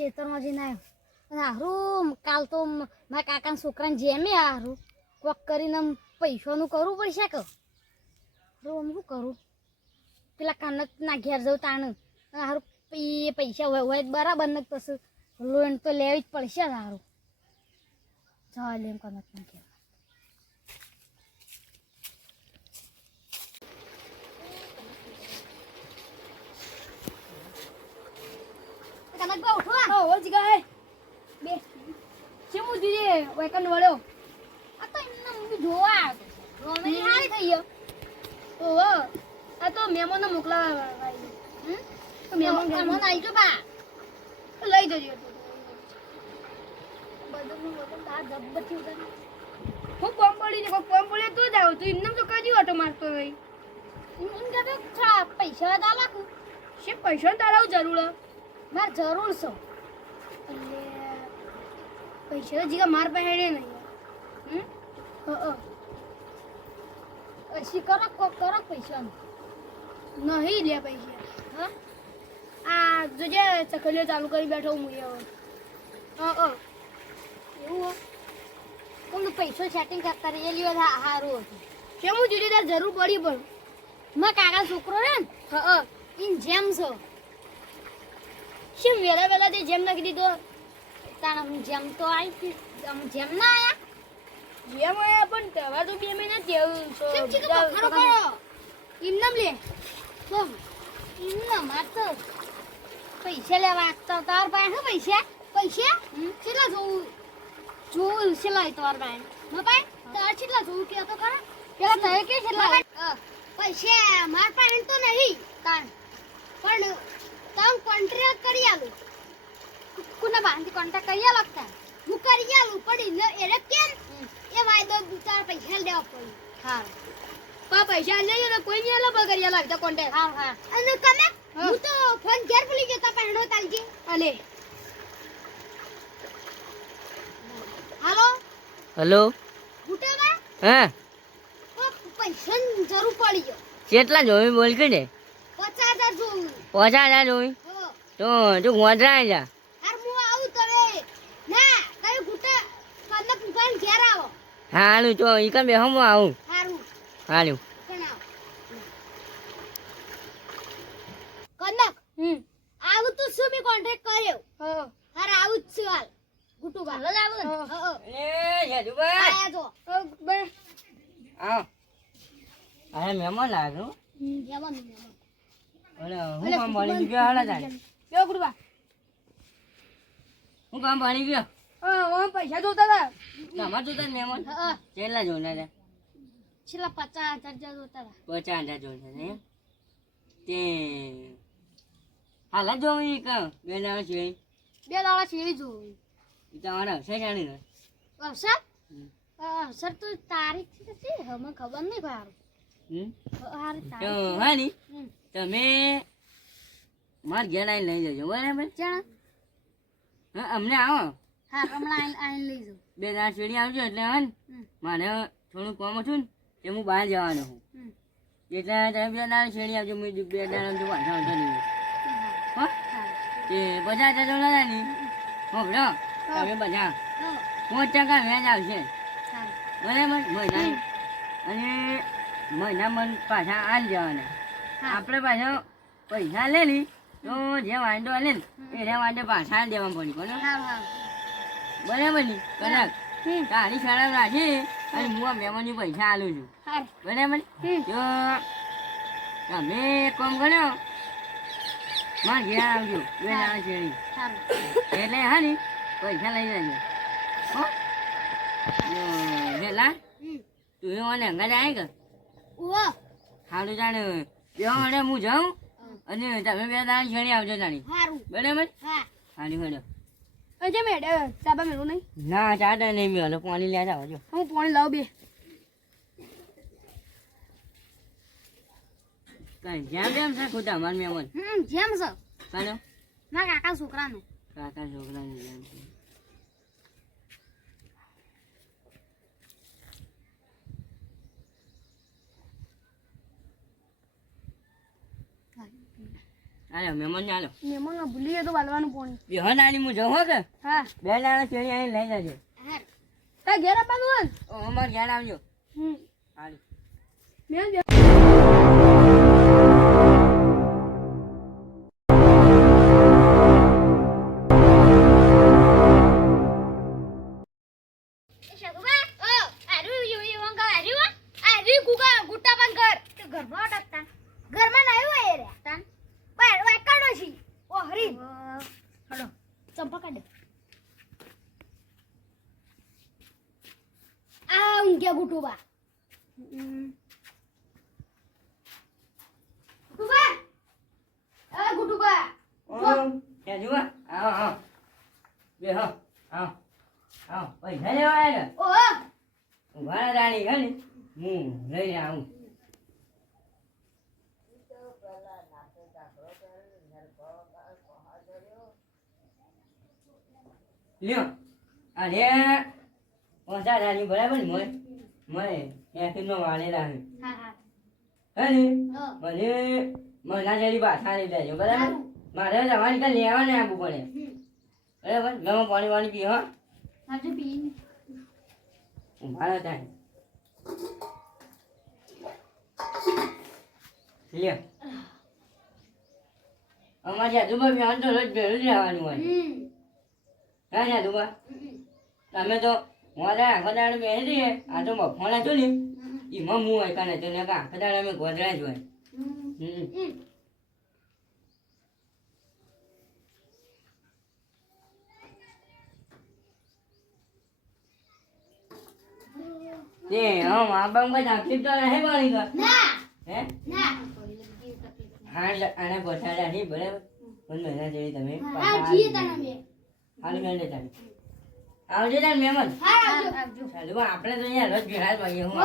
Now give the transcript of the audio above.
ખેતરમાં જઈને આવ્યો અને હારું કાલ તો મારા કાકાના છોકરાને જેમે હારું. કોક કરીને પૈસાનું કરવું પડશે કે? હારું, આમ શું કરું? પેલા કાનકના ઘેર જવું તાણ. હારું એ પૈસા હોય હોય બરાબર ને પછી લોન તો લેવી જ પડશે હારું. ચાલે એમ કનકના ઘેર. ગાય. બે. વેકન વળ્યો. આ તો એમને હું જોવા રોમેની હારી થઈ ગયો. ઓહો આ તો મહેમાનો મોકલાવા ભાઈ હમ? તો મહેમાન ઘેર અમોને આઈ જો બા. લઈ જજો. બધું બધું તાર જબ્બરથી ઉતારી હું કોમ પડી ને કોમ પડે તો જ આવું. તું એમને તો કદી ઓટો મારતો ભાઈ એમ કે પૈસા દા લાખું શે પૈસા તારા જરૂર? મારે જરૂર છો. એટલે પૈસા જીગા માર પાસે નહીં. હમ? હ હ. અસી કરો કોક કરો પૈસા નહીં લે પૈસા. હા? આ જોજે ચકલીઓ ચાલુ કરી બેઠો હું હવે. હા એવું તમને પૈસો સેટિંગ કરતા રહેલી હોય હા સારું હતું. કેમ હું જોડે જરૂર પડી પણ. મારા કાકા છોકરો રે ને, હા ઇન જેમ છો. શેમ વેલા વેલા તે જેમ નાખી દીધો? તાણ જેમ તો આવી જેમ ના આયા? જેમ આયા પણ તવા તો બે મહિના તેવું કેમ છે કે બખારો કરો એમનામ લે. તો એમના માર તો પૈસા લેવા આવતા તાર પાસે પૈસા? પૈસા? કેટલા જોવું જોવું કેટલા તાર પાસે. પાસે તાર કેટલા જોવું કે તો ખરા? પેલા તારે કે કેટલા પૈસા માર પાસે તો નહીં તાર પણ તમ કોન્ટ્રાક્ટ કરી આલું. કુના બાંધી કોન્ટ્રાક્ટ કરી આલો તાર. હું કરી આલું પડી એને એને કેમ? એ વાયદો તાર પૈસા લેવા પડી હા. પા પૈસા લઈ ને કોઈ નહીં આલો બગર આલો લાગતા કોન્ટ્રાક્ટ હા હા. અને કમે હું. તો ફોન ઘેર ભૂલી તા પહેણો તાલજી. અલે. હાલો? હલો? ગુટેવા હે? પૈસા જરૂર પડી ગયો. કેટલા જોઈ બોલ કે ને. જોઈ તો. તું ગોધરા જા. હાર હું આવું તમે ના તમે ગુટે કને ફૂફાન ઘેર આવો. હાલું તો ઈ કન બેહો આવું. હાલું. કનક હમ. આવું તો શું મેં કોન્ટ્રાક્ટ કર્યો? હા. હાર આવું જ છે હાલ. ગુટુબા હાલ જ આવું હા. એ જાદુભાઈ. આયા જો. બે આવ અરે મહેમાન જવાનું જવાનું અને હું કામ ભણી ગયો જાય. હું કામ ભણી ગયો? ઓમ પૈસા જોતા હતા. તમાર જોતા મહેમાન કેટલા જોના હતા છેલ્લા પચાસ હજાર જેવા જોતા હતા. પચાસ હજાર જોના હતા તે હાલા જોઈ કાં બે દાડા છે બે દાડા સીડી જોવી. તમારા હશે જાણી ને. તો તારીખ છે છે ખબર નહીં ભારું. હમ? હા ની. તમે માર ઘેર આવીને લઈ જજો બરાબર? જાણ હા અમને આવો. હા હમણાં આઈને લઈ જાઉં. બે દાડા વેડી આવજો એટલે ને હમ. મારે થોડું કોમ હતું ને તે હું બહાર જવાનો છું. એટલે તમે બે દાડા વેડી આવજો હું બે તો પાછા આવતો નહીં. હો તે બધા જજો ના. ની હોભળો તમે બધા. પાંચ ટકા વેજ આવશે. બરાબર? મહિના અને મહિના મન પાછા આવી જવાના. આપણે પાછા પૈસા લે લી તો જે વાંધો લે ને એને વાંધો પાછા દેવા પડી બરાબર? ની? હમ. તારી શાળા રાખી અને હું આ મહેમાનની પૈસા આલું છું. બરાબર જો તમે કોમ કર્યો માં ઘેર આવજો બે શેરી એટલે હા ને પૈસા લઈ જજો હો? તું એ મને અંગા જાય કે? હાડું જાણે બે વડે હું જાઉં? અને તમે બે દાણ જણી આવજો જાણી સારું બરાબર? હા. સારી વડે અજે મેડ ચાબા મેળું નહીં? ના ચાડા નહીં મેલો પાણી લેતા આવજો હું પાણી લાવ બે. કઈ જેમ જેમ છે ખુદ અમાર મહેમાન. હમ જેમ છે. ચાલો ના કાકા છોકરાને. કાકા છોકરાની જેમ છે. આલો મહેમાન ને આલો મહેમાન ભૂલી ગયો તો વાલવાનું પાણી. બે હન આલી હું જઉં કે? હા. બે નાણા ચેડી આવીને લઈ જજો. તા ઘેર આપવાનું હોય? ઓ અમાર ઘેર આવજો. હમ. હાલી. મેં બે- શગુબા ઓ આરુ યુ યુ વંગ આરુ આરુ ગુગા ગુટ્ટા પણ ઘર તો ઘરમાં અટકતા ઘરમાં ના આવ્યો એ રે તાન બાર વાકાડો છી ઓ હરી હડો ચંપા કાઢે આ ઊંઘ્યા ગુટુબા ગુટુબા આ ગુટુબા ત્યાં જુઓ આવો આવો બે હો આવો આવો પૈસા લેવા આવ્યા ઓ ઊભા રાણી હે ને હું લઈને આવું લ્યો અરે પહોંચા રાણી બરાબર ને મોય મોય ત્યાંથી નો વાળેલા હે હા. હા મને મના જેવી ભાષા નહીં લેજો બરાબર? મારે તમારી કાંઈ લેવા ને આપવું પડે બરાબર? ગમે પાણી વાણી પી હો? હજુ પી. ઊભા રહો ત્યાં. અમારી આજુબાજુ બી તો રોજ ભેળું જ રહેવાનું હોય. હા ને આજુબા? તમે તો આખો દાડો બેસી આ તો મફાણા છો ને. એમાં હું હોય કાને તો ને આખો અમે ગોધરા જ હોય. એ હમ. મા કઈ તકલીફ તો નહીં પડી તો. હે? હા આને નહીં બરાબર? પણ મહિના જેવી તમે. તને હાલ મેં તમે આવજો ને મેમન ચાલુ આપણે તો અહીંયા રસ જ ભાઈ હું